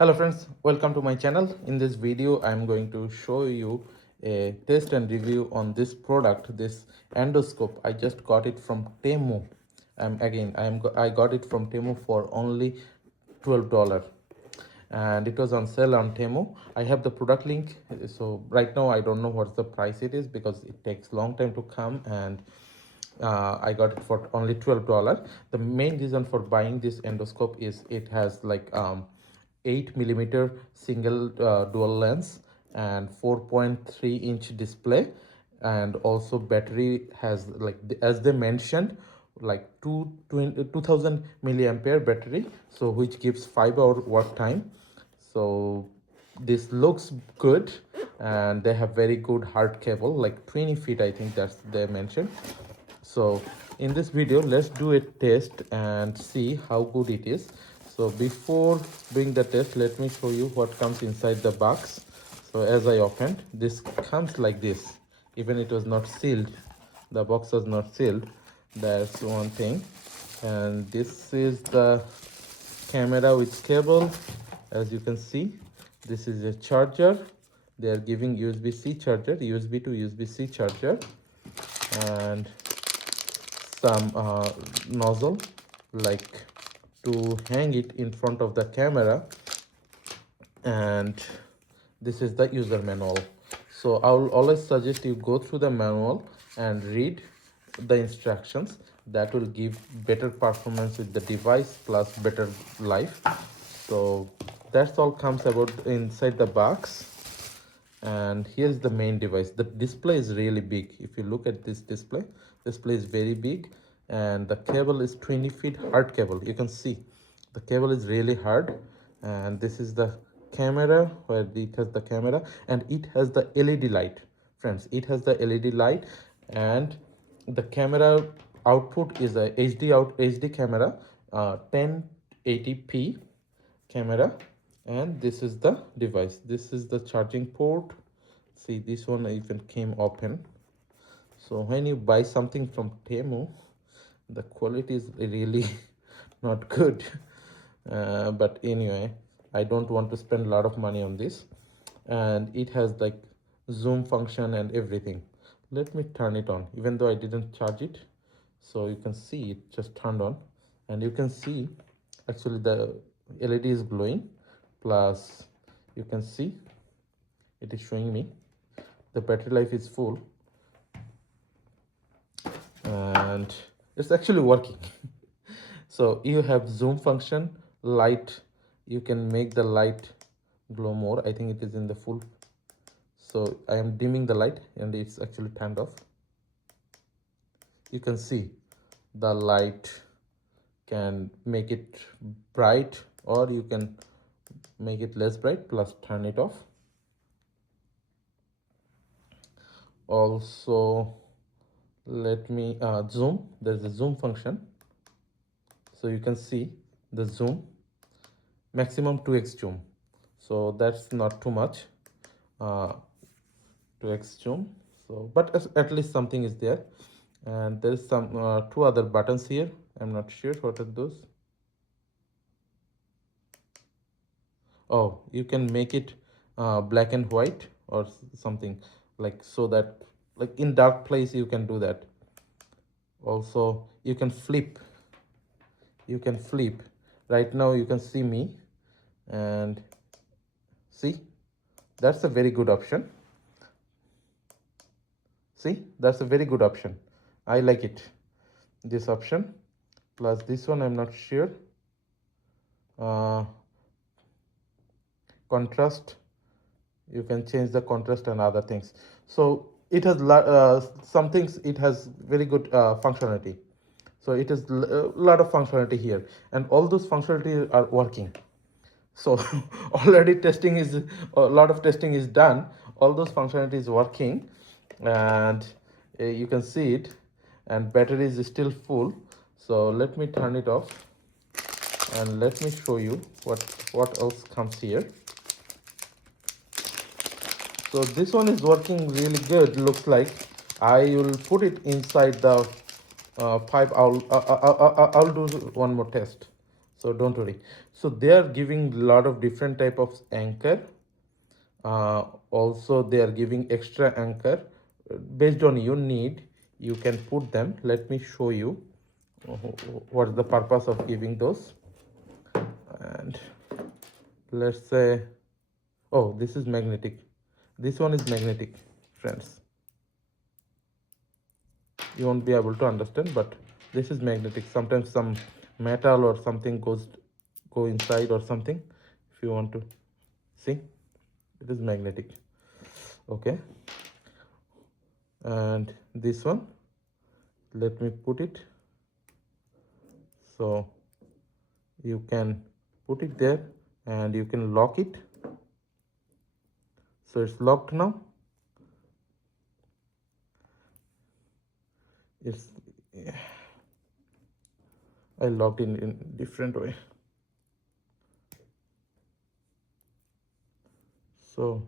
Hello friends, welcome to my channel. In this video I'm going to show you a test and review on this product, this endoscope. I just got it from Temu. I got it from Temu for only $12 and it was on sale on Temu. I have the product link. So right now I don't know what the price it is because it takes long time to come, and I got it for only $12. The main reason for buying this endoscope is it has like 8mm single dual lens and 4.3-inch display, and also battery has like as they mentioned like 2000 milliampere battery, so which gives 5 hour work time. So this looks good, and they have very good hard cable like 20 feet, I think that's they mentioned. So in this video let's do a test and see how good it is. So before doing the test, let me show you what comes inside the box. So as I opened, this comes like this. Even it was not sealed, the box was not sealed. That's one thing. And this is the camera with cable. As you can see, this is a charger. They are giving USB-C charger, USB to USB-C charger, and some nozzle like to hang it in front of the camera. And this is the user manual. So I will always suggest you go through the manual and read the instructions. That will give better performance with the device plus better life. So that's all comes about inside the box. And here's the main device. The display is really big. If you look at this display is very big, and the cable is 20 feet hard cable. You can see the cable is really hard. And this is the camera, where it has the camera, and it has the LED light. Friends, it has the LED light, and the camera output is a HD camera, 1080p camera. And this is the device. This is the charging port. See, this one even came open. So when you buy something from Temu, the quality is really not good. But anyway, I don't want to spend a lot of money on this. And it has like zoom function and everything. Let me turn it on, even though I didn't charge it. So you can see it just turned on, and you can see actually the LED is glowing. Plus you can see it is showing me the battery life is full, and it's actually working. So you have zoom function, light, you can make the light glow more. I think it is in the full. So I am dimming the light and it's actually turned off. You can see the light can make it bright, or you can make it less bright plus turn it off. Also, let me zoom. There's a zoom function, so you can see the zoom, maximum 2x zoom. So that's not too much, 2x zoom. So but at least something is there. And there is some two other buttons here. I'm not sure what are those. Oh, you can make it black and white or something, like, so that like in dark place you can do that. Also you can flip, right now you can see me, and see, that's a very good option. See, that's a very good option. I like it, this option. Plus this one, I'm not sure. Contrast, you can change the contrast and other things. So it has some things, it has very good functionality. So it is a lot of functionality here, and all those functionality are working. So already testing is a lot of testing is done. All those functionality is working, and you can see it, and battery is still full. So let me turn it off and let me show you what else comes here. So this one is working really good, looks like. I will put it inside the pipe. I'll do one more test. so don't worry. So they are giving a lot of different type of anchor. Also they are giving extra anchor. Based on your need, you can put them. Let me show you what's the purpose of giving those. And let's say, oh, this is magnetic. This one is magnetic, friends. You won't be able to understand, but this is magnetic. Sometimes some metal or something go inside or something. If you want to see, it is magnetic. Okay. And this one, let me put it. So you can put it there and you can lock it. So it's locked now. It's, I locked in different way. So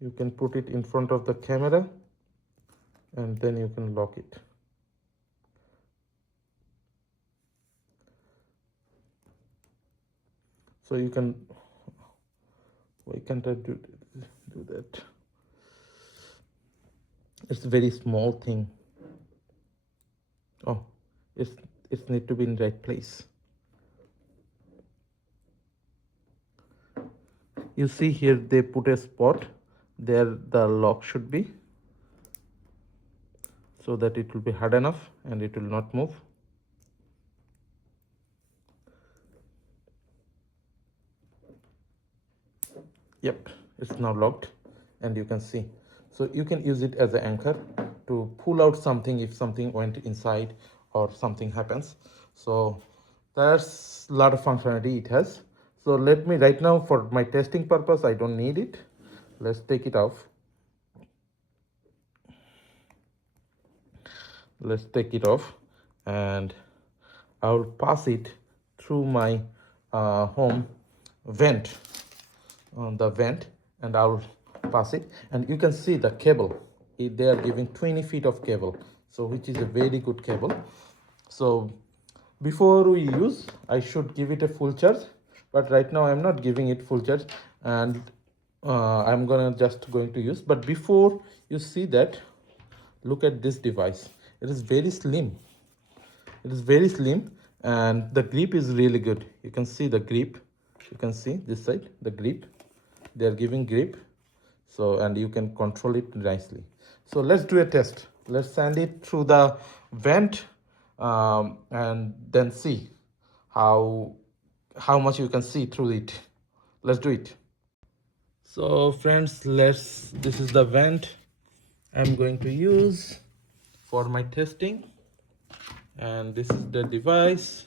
you can put it in front of the camera and then you can lock it. So you can, why can't I do that? It's a very small thing. Oh, it's need to be in right place. You see here they put a spot there the lock should be, so that it will be hard enough and it will not move. Yep, it's now locked and you can see. So you can use it as an anchor to pull out something if something went inside or something happens. So that's a lot of functionality it has. So let me, right now for my testing purpose, I don't need it. Let's take it off. Let's take it off and I will pass it through my home vent, on the vent, and I'll pass it and you can see the cable. They are giving 20 feet of cable, so which is a very good cable. So before we use, I should give it a full charge, but right now I'm not giving it full charge and I'm just going to use. But before you see that, look at this device. It is very slim. It is very slim and the grip is really good. You can see the grip. You can see this side, the grip. They are giving grip. So, and you can control it nicely. So let's do a test. Let's send it through the vent and then see how much you can see through it. Let's do it. So friends, this is the vent I'm going to use for my testing, and this is the device.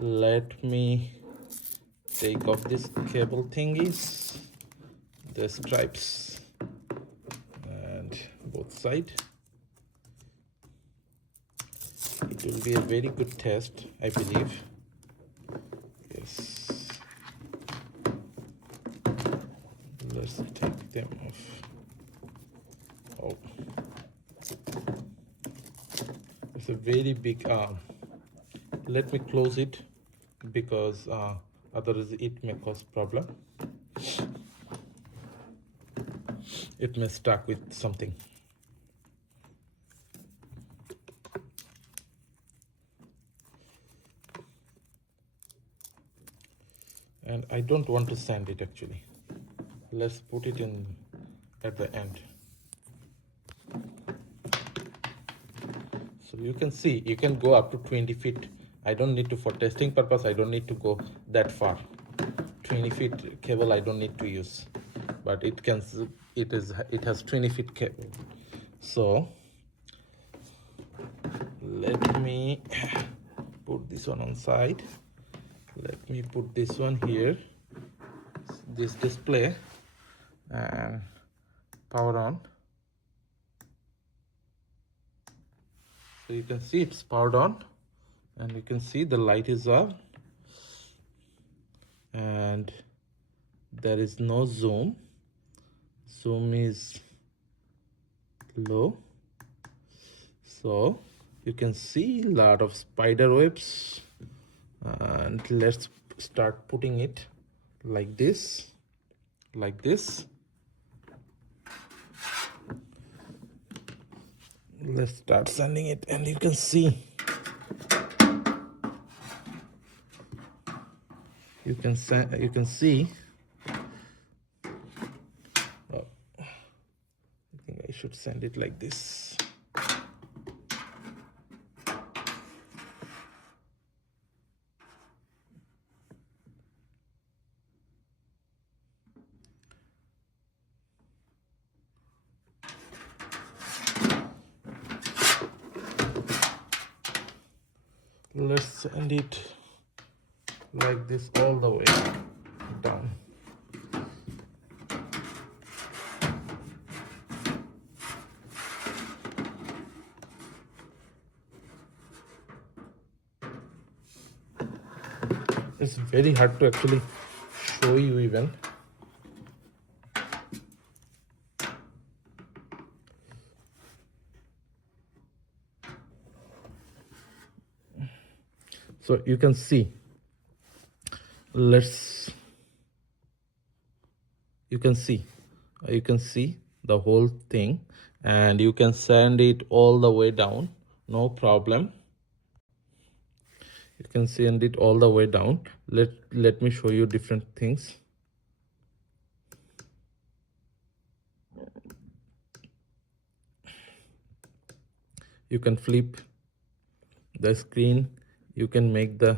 Let me take off this cable thingies, the stripes, and both sides. It will be a very good test, I believe. Yes. Let's take them off. Oh, it's a very big arm. Let me close it because otherwise it may cause problem. It may stuck with something. And I don't want to sand it actually. Let's put it in at the end. So you can see, you can go up to 20 feet. I don't need to, for testing purpose, I don't need to go that far. 20 feet cable I don't need to use, but it has 20 feet cable. So let me put this one on side. Let me put this one here, this display, and power on. So you can see it's powered on and you can see the light is on and there is no zoom. Zoom is low. So You can see a lot of spider webs, and let's start putting it like this, like this. Let's start sanding it, and you can see, you can see. Oh, I think I should sand it like this. Let's sand it like this all the way down. It's very hard to actually show you even. So you can see, you can see the whole thing, and you can sand it all the way down, no problem. You can sand it all the way down. Let me show you different things. You can flip the screen, you can make the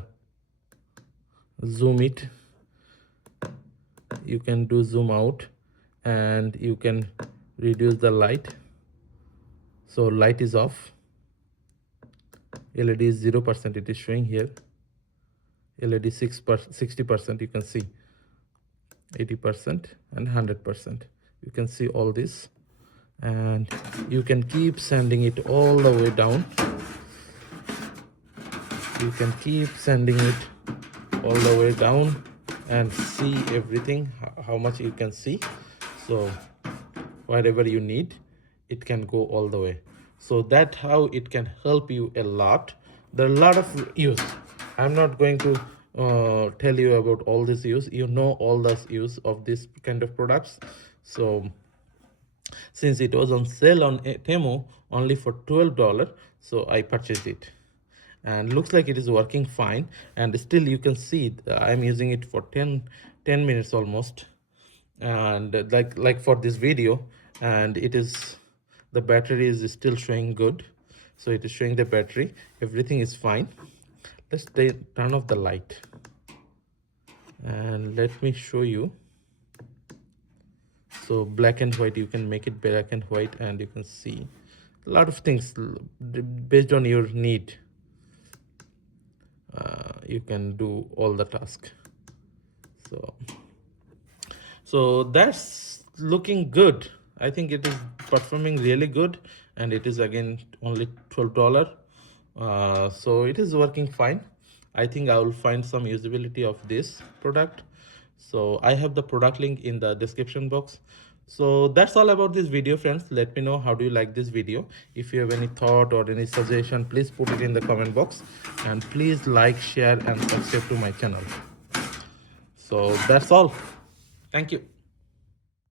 zoom it, you can do zoom out, and you can reduce the light. So light is off, LED is 0%, it is showing here. LED 60%, you can see 80% and 100%. You can see all this, and you can keep sanding it all the way down. You can keep sanding it all the way down and see everything, how much you can see. So whatever you need, it can go all the way. So that's how it can help you a lot. There are a lot of use. I'm not going to tell you about all this use. You know all this use of this kind of products. So since it was on sale on Temu only for $12, so I purchased it, and looks like it is working fine. And still you can see I'm using it for 10 minutes almost, and like for this video, and it is, the battery is still showing good. So it is showing the battery, everything is fine. Let's turn off the light, and let me show you. So black and white, you can make it black and white, and you can see a lot of things based on your need. You can do all the task. So that's looking good. I think it is performing really good, and it is again only $12. So it is working fine. I think I will find some usability of this product. So I have the product link in the description box. So that's all about this video, friends. Let me know how do you like this video. If you have any thought or any suggestion, please put it in the comment box, and please like, share and subscribe to my channel. So that's all. Thank you.